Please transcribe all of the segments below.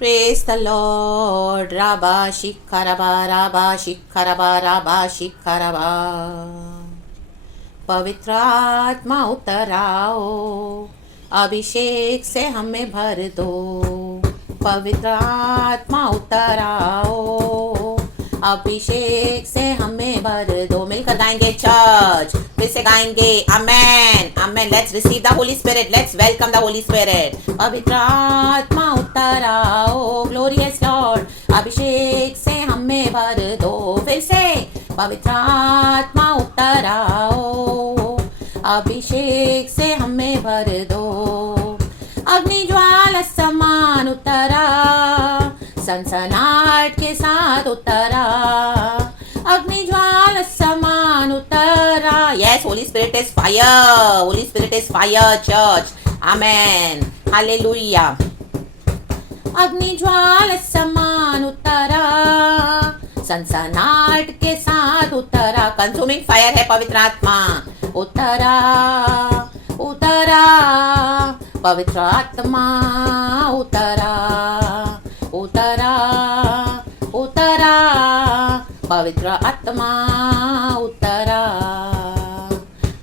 Praise the Lord. Rabba Shikharaba, Rabba Shikharaba, Rabba Shikharaba. पवित्र आत्मा उतर आओ, अभिषेक से हमें भर दो। पवित्र आत्मा उतर आओ, अभिषेक से हमें भर दो। मिलकर गाएंगे चर्च, फिर से गाएंगे amen amen. Let's receive the holy spirit, let's welcome the holy spirit. पवित्र आत्मा उतर आओ, ग्लोरियस लॉर्ड, अभिषेक से हमें भर दो। फिर से पवित्र आत्मा उतर आओ, अभिषेक से हमें भर दो। अग्नि ज्वाला समान उतरा, सनसनाहट के साथ उतरा। अग्नि ज्वाला समान उतरा। Yes, Holi spirit is fire, Holi spirit is fire church. Amen, hallelujah. अग्नि ज्वाला समान उतरा, सनसनाहट के साथ उतरा। कंज्यूमिंग फायर है पवित्र आत्मा। उतरा उतरा, पवित्र आत्मा उतरा उतरा उतरा, पवित्र आत्मा उतरा।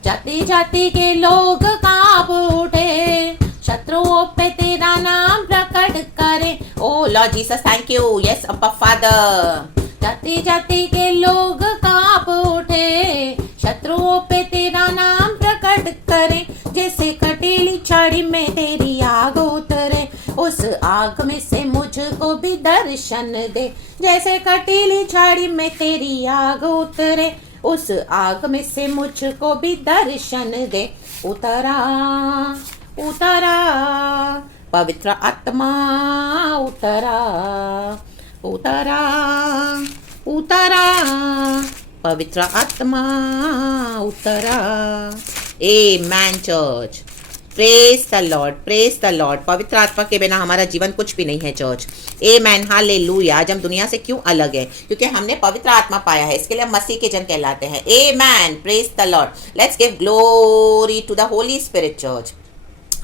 जाति जाति के लोग कांप उठे, शत्रुओं पे तेरा नाम प्रकट करे। Oh lord Jesus, thank you. Yes Abba father. जाति जाति के लोग कांप उठे, शत्रुओं पे तेरा नाम प्रकट करे। जैसे कटीली छड़ी में तेरी आग उतरे, उस आग में से मुझको भी दर्शन दे। जैसे कटीली छड़ी में तेरी आग उतरे, उस आग में से मुझको भी दर्शन दे। उतरा उतरा, पवित्र आत्मा उतरा उतरा उतरा, पवित्र आत्मा उतरा। Amen church, praise the lord, praise the lord. पवित्र आत्मा के बिना हमारा जीवन कुछ भी नहीं है चर्च। आमेन, हालेलुया। आज हम दुनिया से क्यों अलग है? क्योंकि हमने पवित्र आत्मा पाया है, इसके लिए हम मसीह के जन कहलाते हैं। Amen, praise the lord. Let's give glory to the holy spirit church.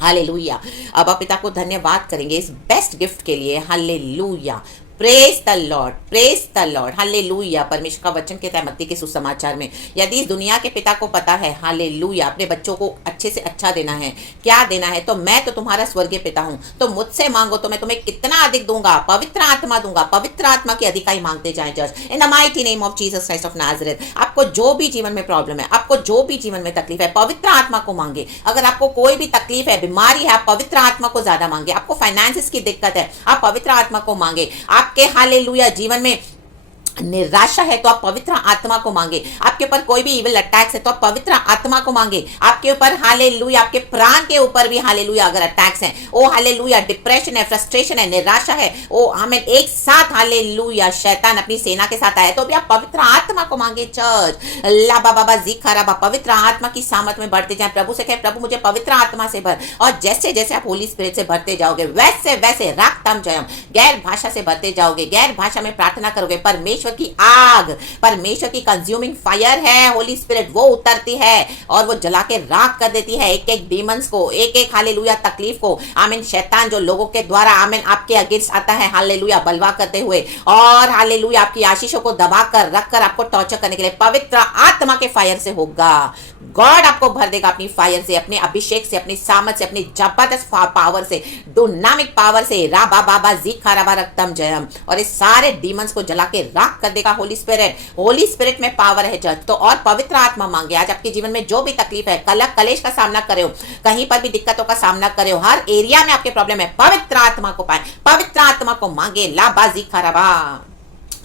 Hallelujah. अब आप पिता को धन्यवाद करेंगे इस बेस्ट गिफ्ट के लिए। Hallelujah, praise the lord, praise the Lord. Hallelujah. परमेश्वर का वचन कहता है मत्ती के सुसमाचार में, यदि इस दुनिया के पिता को पता है, हालेलुया, अपने बच्चों को अच्छे से अच्छा देना है, क्या देना है, तो मैं तो तुम्हारा स्वर्गीय पिता हूं, तो मुझसे मांगो तो मैं तुम्हें कितना अधिक दूंगा, पवित्र आत्मा दूंगा। पवित्र आत्मा की अधिकाई मांगते जाएं church, in the mighty name of Jesus Christ of Nazareth. आपको जो भी जीवन में प्रॉब्लम है, आपको जो भी जीवन में तकलीफ है, पवित्र आत्मा को मांगे। अगर आपको कोई भी तकलीफ है, बीमारी है, आप पवित्र आत्मा को ज्यादा मांगे। आपको फाइनेंसिस की दिक्कत है, आप पवित्र आत्मा को मांगे। आपके हालेलुया जीवन में निराशा है तो आप पवित्र आत्मा को मांगे। आपके ऊपर कोई भी इविल अटैक्स है तो आप पवित्र आत्मा को मांगे। आपके ऊपर हालेलुया, आपके प्राण के ऊपर भी हालेलुया अगर अटैक्स हैं, ओ हालेलुया, डिप्रेशन है, फ्रस्ट्रेशन है, निराशा है, ओ आमीन, एक साथ हालेलुया शैतान अपनी सेना के साथ आया तो भी आप पवित्र आत्मा को मांगे चर्च। लाबा बाबा जीखाराबा, पवित्र आत्मा की सामत में बढ़ते जाए। प्रभु से कहे, प्रभु मुझे पवित्र आत्मा से भर। और जैसे जैसे आप होली स्पिरिट से भरते जाओगे, वैसे वैसे राक्तम जयम, गैर भाषा से भरते जाओगे, गैर भाषा में प्रार्थना करोगे। परमेश्वर की आग, परमेश्वर की कंज्यूमिंग फायर है होली स्पिरिट, वो उतरती है और वो जला के राख कर देती है एक एक डीमंस को, एक एक हालेलुया तकलीफ को। आमीन, शैतान जो लोगों के द्वारा आमीन आपके अगेंस्ट आता है, हालेलुया बलवा करते हुए, और हालेलुया आपकी आशीषों को दबा कर रख कर आपको टॉर्चर करने के लिए, पवित्र आत्मा के फायर से होगा। गॉड आपको भर देगा अपनी फायर से, अपने अभिषेक से, अपनी सामर्थ से, अपनी जबरदस्त पावर से, डोनामिक पावर से। राबा बाबा जीखा रबा रक्तम जयम, और इस सारे डीमंस को जला के राख कर देगा होली स्पिरिट। होली स्पिरिट में पावर है चर्च। तो और पवित्र आत्मा मांगे। आज आपके जीवन में जो भी तकलीफ है, कलह कलेश का सामना करे हो, कहीं पर भी दिक्कतों का सामना करे हो, हर एरिया में आपके प्रॉब्लम है, पवित्र आत्मा को पाए, पवित्र आत्मा को मांगे। लाबा जीखा रबा,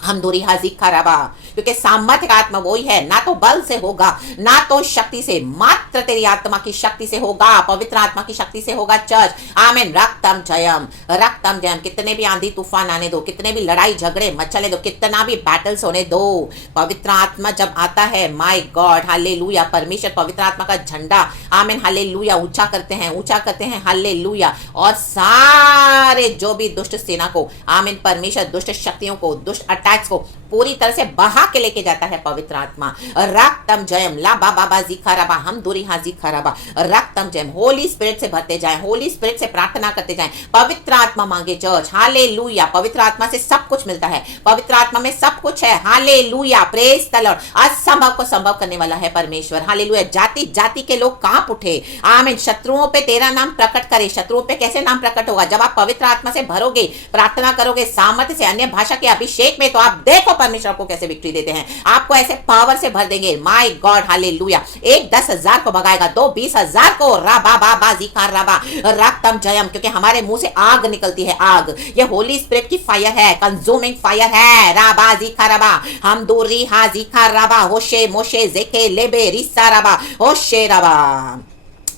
हम दूरी हाजी खराबा, क्योंकि सामर्थ्य का आत्मा वही है, ना तो बल से होगा, ना तो शक्ति से, मात्र तेरी आत्मा की शक्ति से होगा, पवित्र आत्मा की शक्ति से होगा चर्च। आमीन, रक्तम जयम, रक्तम जयम। कितने भी आंधी तूफान आने दो, कितने भी लड़ाई झगड़े मचले दो, कितना भी बैटल्स होने दो, पवित्र आत्मा जब आता है, माय गॉड हालेलुया, परमेश्वर पवित्र आत्मा का झंडा आमीन हालेलुया ऊंचा करते हैं, ऊंचा करते हैं हालेलुया, और सारे जो भी दुष्ट सेना को आमीन, परमेश्वर दुष्ट शक्तियों को, दुष्ट अटैक्स को पूरी तरह से बहा के लेके जाता है पवित्र आत्मा। रक्तम जयम ला बाबा बाजी खराबा हम दूरी हाजी खराबा रक्तम जयम। होली स्पिरिट से भरते जाएं, होली स्पिरिट से प्रार्थना करते जाएं, पवित्र आत्मा मांगे चर्च। हालेलुया। पवित्र आत्मा से सब कुछ मिलता है, पवित्र आत्मा में सब कुछ है। Hallelujah, praise the Lord. असंभव को संभव करने वाला है परमेश्वर। हालेलुया। जाति जाति के लोग कांप उठे। आमीन। शत्रुओं पे तेरा नाम प्रकट करे। शत्रुओं पे कैसे नाम प्रकट होगा? जब आप पवित्र आत्मा से भरोगे, प्रार्थना करोगे सामर्थ्य से, अन्य भाषा के अभिषेक में, तो आप देखो परमेश्वर आपको कैसे विक्ट्री देते हैं। आपको ऐसे पावर से भर देंगे। My God, hallelujah. एक 10,000 को भगाएगा, दो 20,000 को। राबा बाबा जीकार राबा रक्तम जयम। क्योंकि हमारे मुंह से आग निकलती है, आग। ये होली स्पिरिट की फायर है, कंज्यूमिंग फायर है। राबा जीकार राबा हम दूरी हाजी खा राबा होशे मोशे जेके लेबे रिसा राबा होशे राबा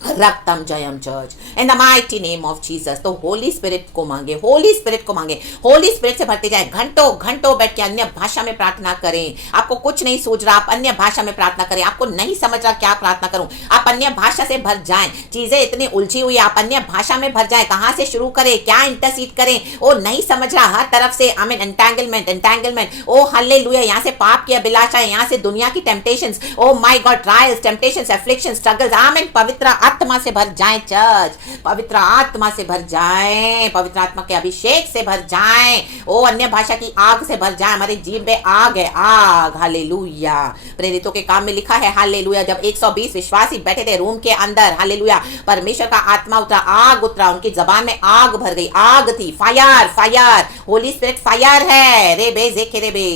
रक्तम जयम church in the mighty name of Jesus. तो होली स्पिरिट को मांगे, होली स्पिरिट को मांगे, होली स्पिरिट से भरते जाए। घंटों घंटों बैठ के अन्य भाषा में प्रार्थना करें। आपको कुछ नहीं सूझ रहा, आप अन्य भाषा में प्रार्थना करें। आपको नहीं समझ रहा क्या प्रार्थना करूं, आप अन्य भाषा से भर जाएं। चीजें इतनी उलझी हुई, आप अन्य भाषा में भर जाएं। कहां से शुरू करें, क्या इंटरसीड करें, वो नहीं समझ रहा। हर तरफ से आमीन एंटैंगलमेंट एंटैंगलमेंट। ओ हालेलुया। यहाँ से पाप की अभिलाषा, यहाँ से दुनिया की temptations, oh my God, trials, temptations, affliction, struggles. आमीन। पवित्र आत्मा से भर जाएं चर्च, पवित्र आत्मा से भर जाएं, पवित्र आत्मा के अभिषेक से भर जाएं। ओ अन्य भाषा की आग से भर जाएं। हमारी जीभ में आग है, आग। हालेलुया। प्रेरितों के काम में लिखा है, हालेलुया, जब 120 विश्वासी बैठे थे रूम के अंदर, हालेलुया, परमेश्वर का आत्मा उतरा, आग उतरा, उनकी जबान में आग भर गई। आग थी, fire, fire. Holi spirit fire है। रे बे जेके रे बे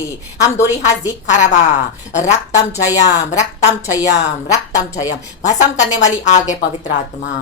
हम दोरी हाथ जीक खराबा रक्तम जयम, रक्तम जयम, रक्तम जयम। भस्म करने वाली आग है पवित्र आत्मा।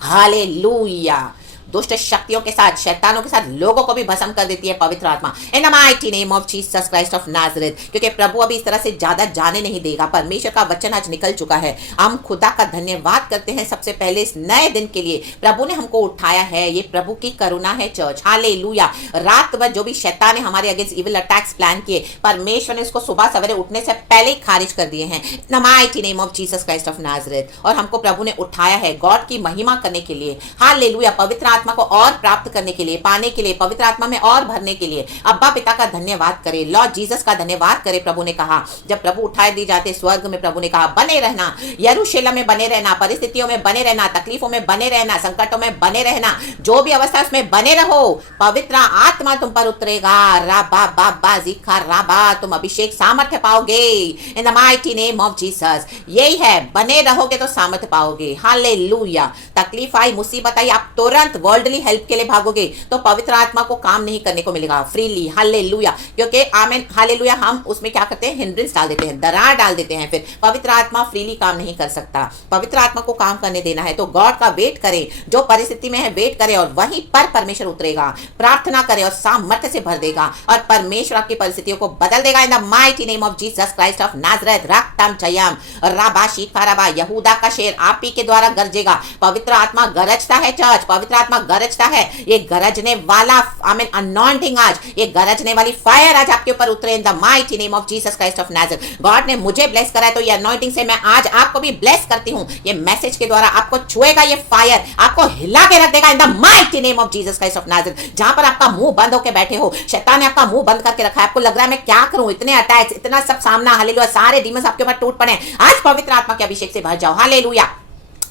हालेलुया। दुष्ट शक्तियों के साथ, शैतानों के साथ लोगों को भी भस्म कर देती है पवित्र आत्मा। इन the mighty name of Jesus Christ of Nazareth. क्योंकि प्रभु अभी इस तरह से ज्यादा जाने नहीं देगा। परमेश्वर का वचन आज निकल चुका है। हम खुदा का धन्यवाद करते हैं सबसे पहले इस नए दिन के लिए। प्रभु ने हमको उठाया है, ये प्रभु की करुणा है चर्च। हालेलुया। रात भर जो भी शैतान ने हमारे अगेंस्ट इविल अटैक्स प्लान किए, परमेश्वर ने उसको सुबह सवेरे उठने से पहले ही खारिज कर दिए हैं। इन the mighty name of Jesus Christ of Nazareth. और हमको प्रभु ने उठाया है गॉड की महिमा करने के लिए। हालेलुया। पवित्र आत्मा को और प्राप्त करने के लिए, पाने के लिए, पवित्र आत्मा में और भरने के लिए। अब्बा पिता का धन्यवाद करें, लॉर्ड जीसस का धन्यवाद करें। प्रभु ने कहा, जब प्रभु उठाए दी जाते स्वर्ग में, प्रभु ने कहा बने रहना, यरूशलेम में बने रहना, परिस्थितियों में बने रहना, तकलीफों में बने रहना, संकटों में बने रहना, जो भी अवस्था उसमें बने रहो। पवित्र आत्मा तुम पर उतरेगा। राबा बाबा जिखा राबा, तुम अभिषेक सामर्थ्य पाओगे इन the mighty name of Jesus. यही है, बने रहोगे तो सामर्थ्य पाओगे। हालेलुया। तकलीफ आई, मुसीबत आई, आप तुरंत वर्ल्डली हेल्प के लिए भागोगे तो पवित्र आत्मा को काम नहीं करने को मिलेगा फ्रीली। हालेलुया। क्योंकि आमीन, हालेलुया, हम उसमें क्या करते हैं, हिंड्रेंस डाल देते हैं, दरार डाल देते हैं। फिर पवित्र आत्मा फ्रीली काम नहीं कर सकता। पवित्र आत्मा को काम करने देना है तो गॉड का वेट करें, जो परिस्थिति में है वेट करें, और वहीं पर परमेश्वर उतरेगा। प्रार्थना करें और सामर्थ्य से भर देगा, और परमेश्वर आपकी परिस्थितियों को बदल देगा। In the mighty name of Jesus Christ of Nazareth. रक्तम जयम राबाशी खराबा। यहूदा का शेर आप ही के द्वारा गरजेगा। पवित्र आत्मा गरजता है चर्च, पवित्र आत्मा गरजता है। ये गरजने वाला आमीन अनॉइंटिंग, आज ये गरजने वाली फायर आज आपके ऊपर उतरे इन the mighty name of Jesus Christ of Nazareth. God ने मुझे ब्लेस करा है, तो ये अनॉइंटिंग से मैं आज आपको भी ब्लेस करती हूं। ये मैसेज के द्वारा आपको छुएगा, ये फायर आपको हिला के रख देगा in the mighty name of Jesus Christ of Nazareth. जहां पर आपका मुंह बंद होकर बैठे हो, शैतान ने आपका मुंह बंद करके रखा है, आपको लग रहा है मैं क्या करूं, इतने अटैक्स, इतना सब सामना, हालेलुया, सारे डीमंस आपके ऊपर टूट पड़े। आज पवित्र आत्मा के अभिषेक से भर जाओ। हालेलुया,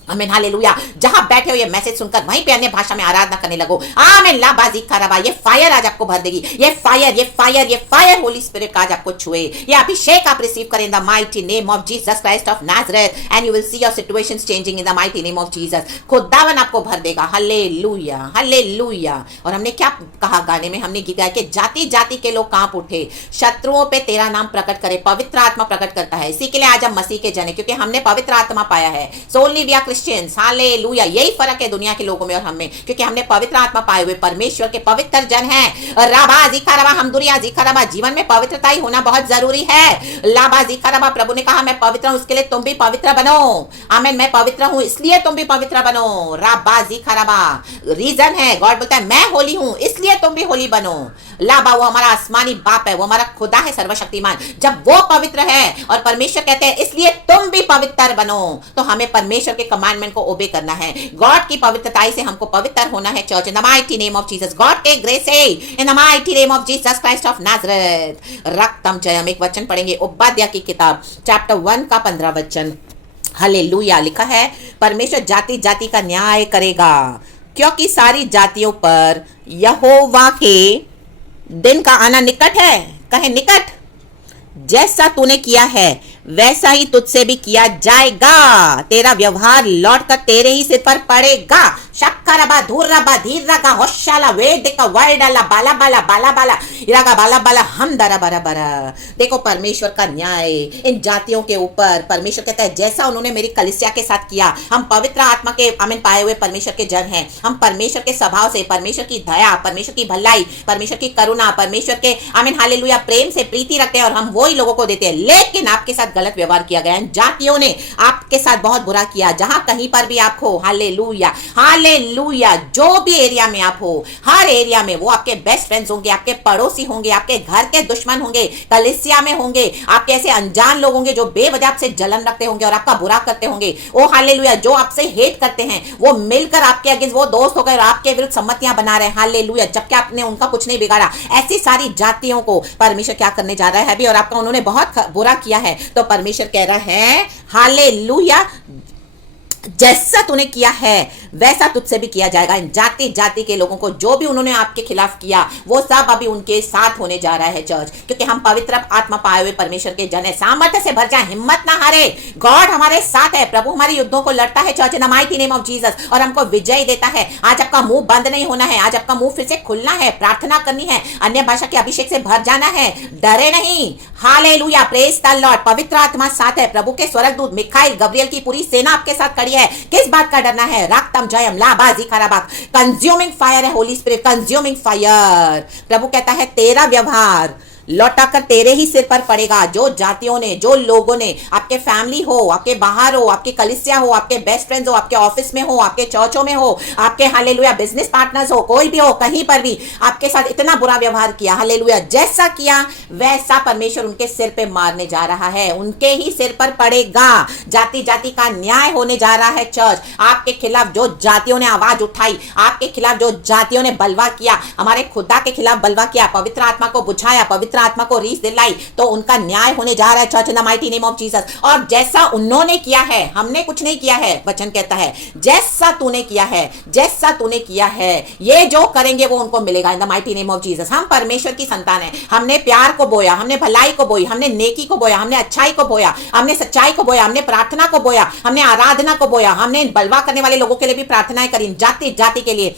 आमीन, हालेलुया। जहां बैठे हो ये मैसेज सुनकर वहीं पे अन्य भाषा में आराधना करने लगो। आमीन। लाबाजी खराबा, ये फायर आज आपको भर देगी। ये फायर, ये फायर, ये फायर होली स्पिरिट का आज आपको छुए। ये अभिषेक आप रिसीव करें इन the mighty name of Jesus Christ of Nazareth, and you will see your situations changing in the mighty name of Jesus. खुदावन आपको भर देगा। Hallelujah, hallelujah. और हमने क्या कहा गाने में, हमने गीत गाया कि जाति जाति के लोग कांप उठे, शत्रुओं पे तेरा नाम प्रकट करे। पवित्र आत्मा प्रकट करता है, इसी के लिए आज हम मसीह के जन है, क्योंकि हमने पवित्र आत्मा पाया है। सोनली वी आर क्रिश्चियंस। हालेलुया। यही फर्क है दुनिया के लोगों में और हम में, क्योंकि हमने पवित्र आत्मा पाए हुए परमेश्वर के पवित्र जन हैं। राबा जिखा रबा हम दुरिया जिखा रबा। जीवन में पवित्रता ही होना बहुत जरूरी है। लाबा जिखा रबा, प्रभु ने कहा मैं पवित्र हूं, इसके लिए तुम भी पवित्र बनो। आमीन। मैं पवित्र हूं इसलिए तुम भी पवित्र बनो। राबा जिखा रबा, रीजन है, गॉड बोलता है मैं होली हूं इसलिए तुम भी होली बनो। लाबा, वो हमारा आसमानी बाप है, वो हमारा खुदा है सर्वशक्तिमान। जब वो पवित्र है और परमेश्वर कहते हैं इसलिए तुम भी पवित्र बनो, तो हमें परमेश्वर के कमांडमेंट को ओबे करना है। गॉड की पवित्रताई से हमको पवित्र होना है church, in the mighty name of Jesus. God take grace है in the mighty name of Jesus Christ of Nazareth. रक्तम जयम। एक वचन पढ़ेंगे ओबाद्या की किताब चैप्टर 1 का 15 वचन। हालेलुया। लिखा है परमेश्वर जाति जाति का न्याय करेगा, क्योंकि सारी जातियों पर यहोवा के दिन का आना निकट है। कहे निकट। जैसा तूने किया है वैसा ही तुझसे भी किया जाएगा। तेरा व्यवहार लौट कर तेरे ही सिर पर पड़ेगा। शक्करबा धूरबा धीरगा होशाला वेदिका वर्डाला बाला बाला बाला बाला इरागा बाला बाला हम दरा बरा बरा। देखो परमेश्वर का न्याय इन जातियों के ऊपर। परमेश्वर कहता है जैसा उन्होंने मेरी कलीसिया के साथ किया। हम पवित्र आत्मा के आमीन पाए हुए परमेश्वर के जन हैं। हम परमेश्वर के स्वभाव से, परमेश्वर की दया, परमेश्वर की भलाई, परमेश्वर की करुणा, परमेश्वर के आमीन हालेलुया प्रेम से प्रीति रखते हैं और हम वही लोगों को देते हैं। लेकिन आपके साथ गलत व्यवहार किया गया है। जातियों ने आपके साथ बहुत बुरा किया। जहां कहीं पर भी आप हो, हालेलुया हालेलुया, जो भी एरिया में आप हो, हर एरिया में वो आपके बेस्ट फ्रेंड्स होंगे, आपके पड़ोसी होंगे, आपके घर के दुश्मन होंगे, कलीसिया में होंगे, आपके ऐसे अनजान लोग होंगे जो बेवजह आपसे जलन रखते होंगे और आपका बुरा करते होंगे। ओ हालेलुया, जो आपसे हेट करते हैं वो मिलकर आपके अगेंस्ट वो दोस्त होकर आपके विरुद्ध सम्मतियां बना रहे हैं। हालेलुया, जबकि आपने उनका कुछ नहीं बिगाड़ा। ऐसी सारी जातियों को परमेश्वर क्या करने जा रहा है अभी, और आपका उन्होंने बहुत बुरा किया है तो परमेश्वर कह रहा है हालेलुया जैसा तूने किया है वैसा तुझसे भी किया जाएगा। इन जाति जाति के लोगों को जो भी उन्होंने आपके खिलाफ किया वो सब अभी उनके साथ होने जा रहा है चर्च, क्योंकि हम पवित्र आत्मा पाए हुए परमेश्वर के जन है। सामर्थ्य से भर जाए, हिम्मत ना हारे। गॉड हमारे साथ है। प्रभु हमारे युद्धों को लड़ता है church in the mighty name of Jesus, और हमको विजय देता है। आज आपका मुंह बंद नहीं होना है। आज आपका मुंह फिर से खुलना है, प्रार्थना करनी है, अन्य भाषा के अभिषेक से भर जाना है। डरे नहीं। Hallelujah, praise the lord. पवित्र आत्मा साथ है। प्रभु के स्वर्गदूत मिखाइल गब्रियल की पूरी सेना आपके साथ खड़ी है। किस बात का डरना है? रक्तम जयम लाबाजी खराबाक। कंज्यूमिंग फायर है होली स्पिरिट, कंज्यूमिंग फायर। प्रभु कहता है तेरा व्यवहार लौटाकर तेरे ही सिर पर पड़ेगा। जो जातियों ने, जो लोगों ने, आपके फैमिली हो, आपके बाहर हो, आपकी कलीसिया हो, आपके बेस्ट फ्रेंड्स हो, आपके ऑफिस में हो, आपके चर्चों में हो, आपके हालेलुया बिजनेस पार्टनर्स हो, कोई भी हो, कहीं पर भी आपके साथ इतना बुरा व्यवहार किया, हालेलुया जैसा किया वैसा परमेश्वर उनके सिर पे मारने जा रहा है। उनके ही सिर पर पड़ेगा। जाति जाति का न्याय होने जा रहा है चर्च। आपके खिलाफ जो जातियों ने आवाज उठाई, आपके खिलाफ जो जातियों ने बलवा किया, हमारे खुदा के खिलाफ बलवा किया, पवित्र आत्मा को बुझाया, पवित्र आत्मा को रीस दिलाई, तो उनका न्याय होने जा रहा है church in the mighty name of Jesus. और जैसा उन्होंने किया है, हमने कुछ नहीं किया है। वचन कहता है जैसा तूने किया है, जैसा तूने किया है, ये जो करेंगे वो उनको मिलेगा इन the mighty name of Jesus. हम परमेश्वर की संतान है। हमने प्यार को बोया, हमने भलाई को बोई, हमने नेकी को बोया, हमने अच्छाई को बोया, हमने सच्चाई को बोया, हमने प्रार्थना को बोया, हमने आराधना को बोया, हमने बलवा करने वाले लोगों के लिए भी प्रार्थनाएं करी, जाति जाति के लिए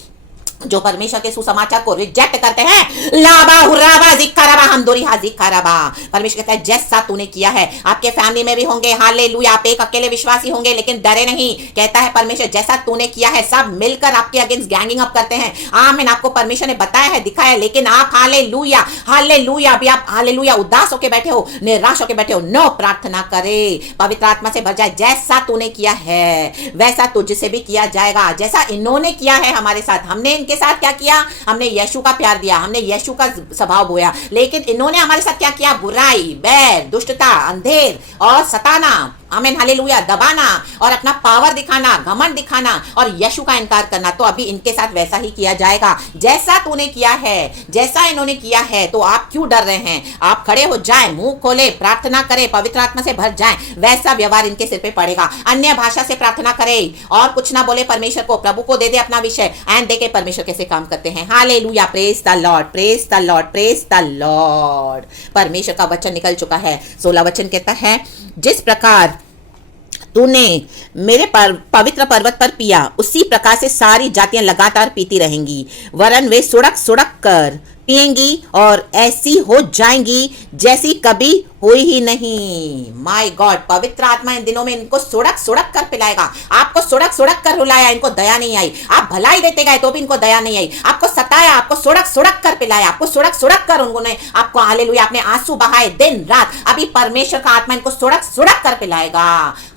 जो परमेश्वर के सुसमाचार को रिजेक्ट करते हैं। लाबा हुराबा जिक्काराबा हम दोरी हा जिक्काराबा। परमेश्वर कहता है जैसा तूने किया है, आपके फैमिली में भी होंगे, हालेलुया, आप एक अकेले विश्वासी होंगे, लेकिन डरे नहीं। कहता है परमेश्वर जैसा तूने किया है, सब मिलकर आपके अगेंस्ट गैंगिंग अप करते हैं। आमीन, आपको परमेश्वर ने बताया है, दिखाया है, लेकिन आप हालेलुया हालेलुया अभी आप हालेलुया उदास होकर बैठे हो, निराश होकर बैठे हो। नो, प्रार्थना करे, पवित्र आत्मा से भर जाए। जैसा तूने किया है वैसा तुझसे भी किया जाएगा। जैसा इन्होंने किया है हमारे साथ, हमने इनके साथ क्या किया? हमने यीशु का प्यार दिया, हमने यीशु का स्वभाव बोया, लेकिन इन्होंने हमारे साथ क्या किया? बुराई, बैर, दुष्टता, अंधेर और सताना, आमीन हालेलुया, दबाना और अपना पावर दिखाना, घमंड दिखाना और यीशु का इनकार करना। तो अभी इनके साथ वैसा ही किया जाएगा जैसा तूने किया है, जैसा इन्होंने किया है। तो आप क्यों डर रहे हैं? आप खड़े हो जाए, मुंह खोले, प्रार्थना करें, पवित्र आत्मा से भर जाए। वैसा व्यवहार इनके सिर पे पड़ेगा। अन्य भाषा से प्रार्थना करे और कुछ ना बोले परमेश्वर को, प्रभु को दे दे अपना विषय एंड देखे परमेश्वर कैसे काम करते हैं। Hallelujah, praise the lord, praise the lord, praise the Lord. परमेश्वर का वचन निकल चुका है। 16 वचन कहता है जिस प्रकार तूने मेरे पवित्र पर्वत पर पिया, उसी प्रकार से सारी जातियां लगातार पीती रहेंगी, वरन वे सुड़क सुड़क कर पिएंगी और ऐसी हो जाएंगी जैसी कभी हुई ही नहीं। माय गॉड, पवित्र आत्मा इन दिनों में इनको सुड़क सुड़क कर पिलाएगा। आपको सुड़क सुड़क कर रुलाया, इनको दया नहीं आई। आप भलाई देते गए तो भी इनको दया नहीं आई। आपको सताया, आपको सुड़क सुड़क कर पिलाया, आपको सुड़क सुड़क कर उन्होंने आपको हालेलुया अपने आंसू बहाए दिन रात। अभी परमेश्वर का आत्मा इनको सुड़क सुड़क कर पिलाएगा।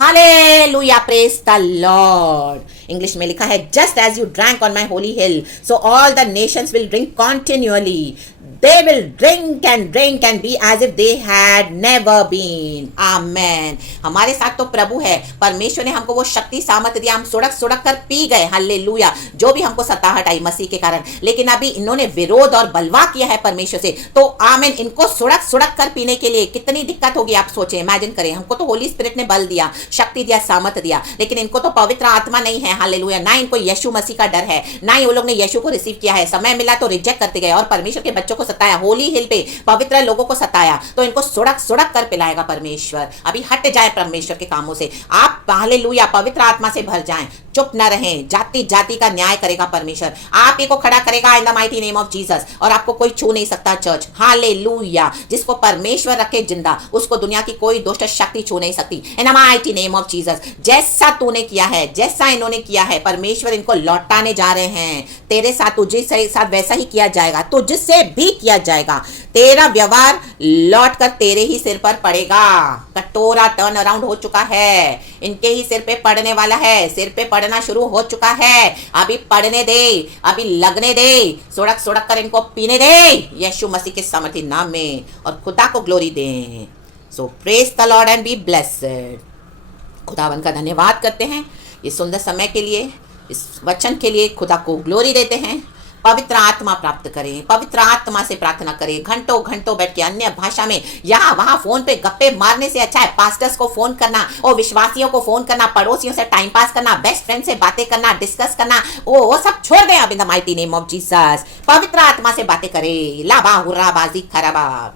Hallelujah, praise the lord. English में लिखा है just as you drank on my holy hill so all the nations will drink continually. they will drink and be as if they had never been. Amen. हमारे साथ तो प्रभु है, परमेश्वर ने हमको वो शक्ति सामर्थ दिया, हम सुड़क सुड़क कर पी गए, हालेलुया, जो भी हमको सताहट आई मसीह के कारण, लेकिन अभी इन्होंने विरोध और बलवा किया है परमेश्वर से, तो आमेन, इनको सुड़क सुड़क कर पीने के लिए कितनी दिक्कत होगी आप सोचें, इमेजिन करें। हमको तो होली स्पिरिट ने बल दिया, शक्ति दिया, सामर्थ दिया, लेकिन इनको तो पवित्र आत्मा नहीं है, हालेलुया, ना इनको यीशु मसीह का डर है, ना ही वो लोग ने यीशु को रिसीव किया है, समय मिला तो रिजेक्ट करते गए और परमेश्वर के बच्चों को सताया, होली हिल पे पवित्र लोगों को सताया, तो इनको सुड़क सुड़क कर पिलाएगा परमेश्वर। अभी हट जाए परमेश्वर के कामों से, आप हालेलुया पवित्र आत्मा से भर जाएं, चुप न रहें, जाति जाति का न्याय करेगा परमेश्वर, आप ही को खड़ा करेगा इन the mighty name of Jesus, और आपको कोई छू नहीं सकता चर्च, हालेलुया। जिसको परमेश्वर रखे जिंदा, उसको दुनिया की कोई दुष्ट शक्ति छू नहीं सकती, इन the mighty name of Jesus. जैसा तूने किया है, जैसा इन्होंने किया है, परमेश्वर इनको लौटाने जा रहे हैं, तेरे साथ तुझे साथ वैसा ही किया जाएगा, तुझसे भी किया जाएगा, तेरा व्यवहार लौट कर तेरे ही सिर पर पड़ेगा। कटोरा टर्न अराउंड हो चुका है, इनके ही सिर पे पड़ने वाला है, सिर पे पड़ना शुरू हो चुका है, अभी पड़ने दे, अभी लगने दे, सुड़क सुड़क कर इनको पीने दे यीशु मसीह के सामर्थी नाम में, और खुदा को glory they. So praise the lord and be blessed. खुदावन का धन्यवाद करते हैं इस सुंदर समय के लिए, इस वचन के लिए खुदा को ग्लोरी देते हैं। पवित्र आत्मा प्राप्त करें, पवित्र आत्मा से प्रार्थना करें, घंटों घंटों बैठ के अन्य भाषा में यहाँ वहाँ फोन पे गप्पे मारने से अच्छा है पास्टर्स को फोन करना, और विश्वासियों को फोन करना, पड़ोसियों से टाइम पास करना, बेस्ट फ्रेंड से बातें करना, डिस्कस करना, वो सब छोड़ दें अब इन the mighty name of Jesus. पवित्र आत्मा से बातें करें, लाबा हुर्रा बाजी खराबा,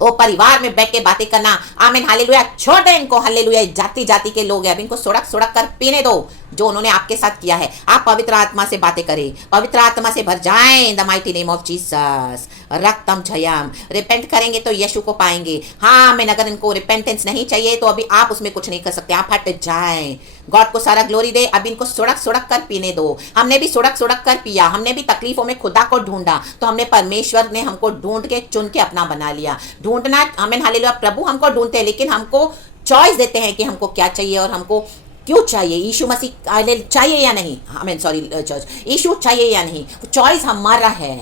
वो परिवार में बैठ के बातें करना, आमीन हालेलुया, छोड़ दे इनको, हालेलुया। जाति जाति के लोग हैं, अब इनको सुड़क सुड़क कर पीने दो जो उन्होंने आपके साथ किया है। आप पवित्र आत्मा से बातें करें, पवित्र आत्मा से भर जाएं in the mighty name of Jesus. रक्तम जयम, रिपेंट करेंगे तो यीशु को पाएंगे। हाँ आमीन, अगर इनको रिपेंटेंस नहीं चाहिए तो अभी आप उसमें कुछ नहीं कर सकते, आप हट जाएं। गॉड को सारा ग्लोरी दे, अब इनको सुड़क सुड़क कर पीने दो। हमने भी सुड़क सुड़क कर पिया, हमने भी तकलीफों में खुदा को ढूंढा, तो हमने परमेश्वर ने हमको ढूंढ के चुन के अपना बना लिया। ढूंढना, आमीन हालेलुया, प्रभु हमको ढूंढते हैं, लेकिन हमको चॉइस देते हैं कि हमको क्या चाहिए और हमको क्यों चाहिए, यीशु मसीह चाहिए या नहीं, आमीन सॉरी चर्च, यीशु चाहिए या नहीं, चॉइस हमारा है,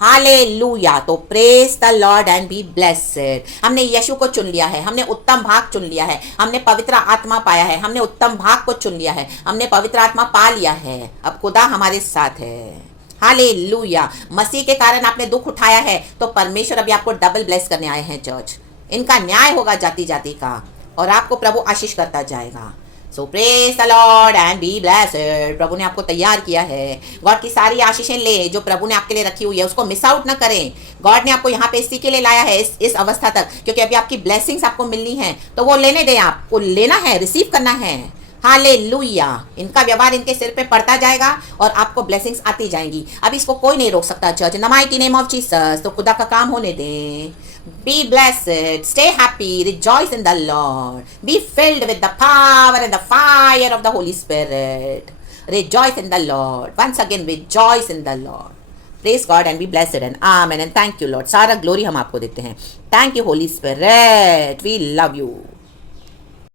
हालेलुया। तो praise the lord and be blessed. हमने यीशु को चुन लिया है, हमने उत्तम भाग चुन लिया है, हमने पवित्र आत्मा पाया है, हमने उत्तम भाग को चुन लिया है, हमने पवित्र आत्मा पा लिया है, अब खुदा हमारे साथ है, हालेलुया। मसीह के कारण आपने दुख उठाया है, तो परमेश्वर अभी आपको डबल ब्लेस करने आए हैं चर्च। इनका न्याय होगा जाति जाति का, और आपको प्रभु आशीष करता जाएगा। So praise the lord and be blessed. प्रभु ने आपको तैयार किया है, गॉड की सारी आशीषें ले जो प्रभु ने आपके लिए रखी हुई है, उसको मिस आउट ना करें। गॉड ने आपको यहाँ पे इसी के लिए लाया है, इस अवस्था तक, क्योंकि अभी आपकी ब्लेसिंग्स आपको मिलनी है, तो वो लेने दें, आपको लेना है, रिसीव करना है, हालेलुया। इनका व्यवहार इनके सिर पे पड़ता जाएगा और आपको ब्लेसिंग्स आती जाएंगी। अब इसको कोई नहीं रोक सकता church, in the mighty name of Jesus. तो खुदा का काम होने दें। Be blessed, stay happy, rejoice in the Lord, be filled with the power and the fire of the Holy Spirit. Rejoice in the Lord. Once again, rejoice in the Lord. Praise God and be blessed and amen and thank you Lord. सारा glory हम आपको देते हैं। Thank you Holy Spirit. We love you.